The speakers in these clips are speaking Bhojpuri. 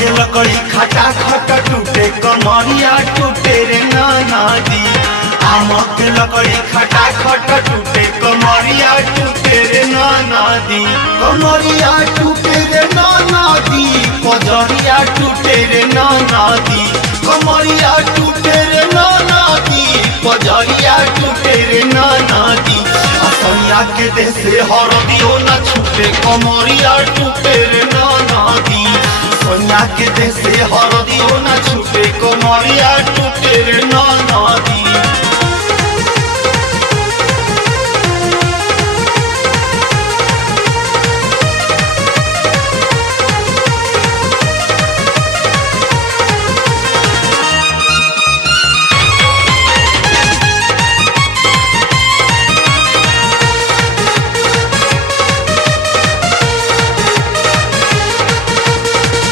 के लकड़ी खटा खटा टूटे कमरिया टूटे रे नाना दी। आम के लकड़ी खटा खटा टूटे कमरिया टूटे रे नाना दी। कमरिया टूटे रे नाना दी, पजरिया टूटे रे नाना दी। कमरिया टूटे रे नाना दी, पजरिया टूटे रे नाना दी। असैया के देह से हरदियो न छूटे कमरिया टूटे रे नाना दी। असैया के देह से हरदियो न छूटे कमरिया टूटे रे नाना दी।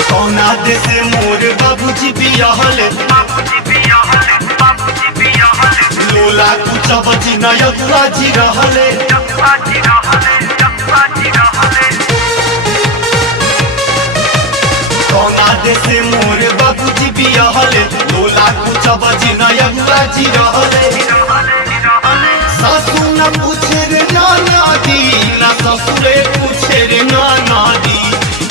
कौना देश मोर बाबूजी बियाहले, लोला कुछ बजी नयकुआ जी रहले। कौना देश मोर बाबूजी बियाहले, लोला कुछ बजी नयकुआ जी रहले। सासू न पूछे रे नाना दी, ना ससुरे पूछे रे नाना दी।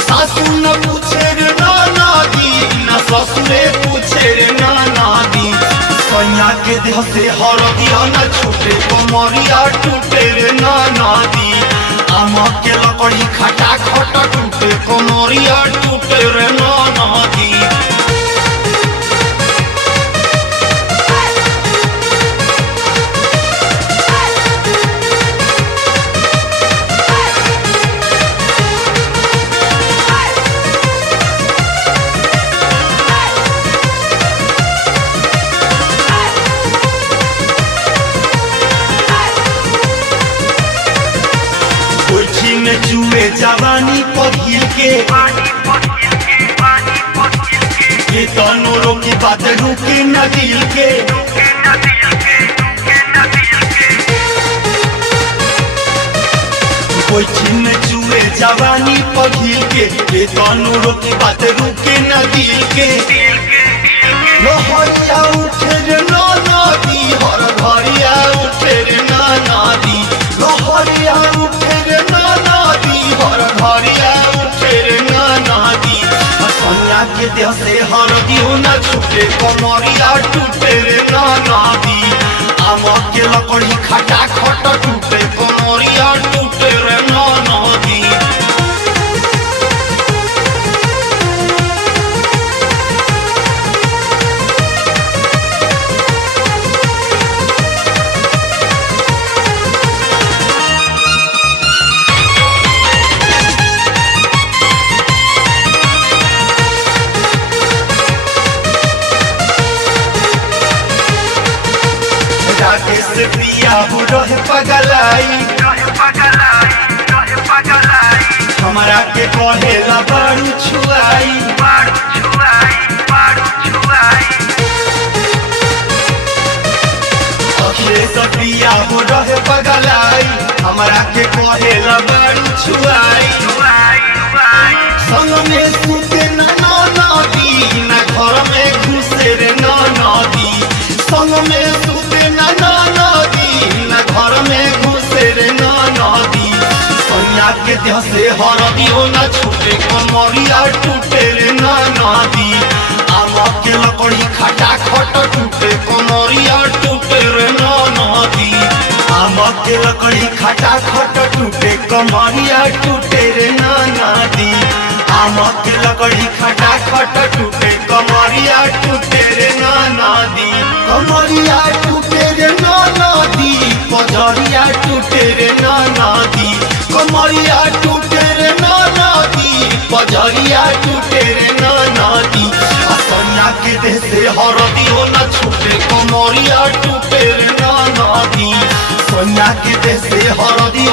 सासू न पूछे रे नाना दी, ना ससुरे पूछे रे नाना दी। सैया के देह से हरदिया न छूटे कमरिया टूटे रे नाना दी। आम के लकड़ी खटा खटा टूटे कमरिया टूटे रे नाना दी। में जुए जवानी पखिल के, ये तनों की बात रुके न दिल के। कोई छीन जुए जवानी पखिल के, ये तनों की बात रुके न दिल के। लोहरिया उठे रे नाना दी, हर घरिया उठे रे नाना दी। लोहरिया उठे रे नाना दी, हर घरिया उठे रे नाना दी। असैया के देह से हरदियो न छूटे कमरिया टूटे रे नाना दी। आम के लकड़ी खटा खटा टूटे कमरिया टूटे रे नाना दी। राकेश पिया हो रहे पगलाई, हमारा के कहेला बारू छुआई। अखिलेश पिया हो रहे पगलाई, हमारा के कहेला बारू छुआई। संग में सुते न नाना दी, न घर में घुसे रे नाना दी। संग में सुते न नाना दी, न घर में घुसे रे नाना दी। सैया के देह से हरदियो न छूटे कमरिया टूटे रे नाना दी। आम के लकड़ी खटा खटा टूटे कमरिया टूटे रे नाना दी। आम के लकड़ी खटा खटा टूटे कमरिया टूटे रे नाना दी। आम के लकड़ी खटा खटा टूटे कमरिया टूटे रे नाना दी। कमरिया टूटे रे नाना दी, पजरिया टूटे रे नाना दी। कमरिया टूटे रे नाना दी, पजरिया टूटे रे नाना दी। असैया के देह से हरदियो न छूटे कमरिया टूटे रे नाना दी। सैया के देह से हरदियो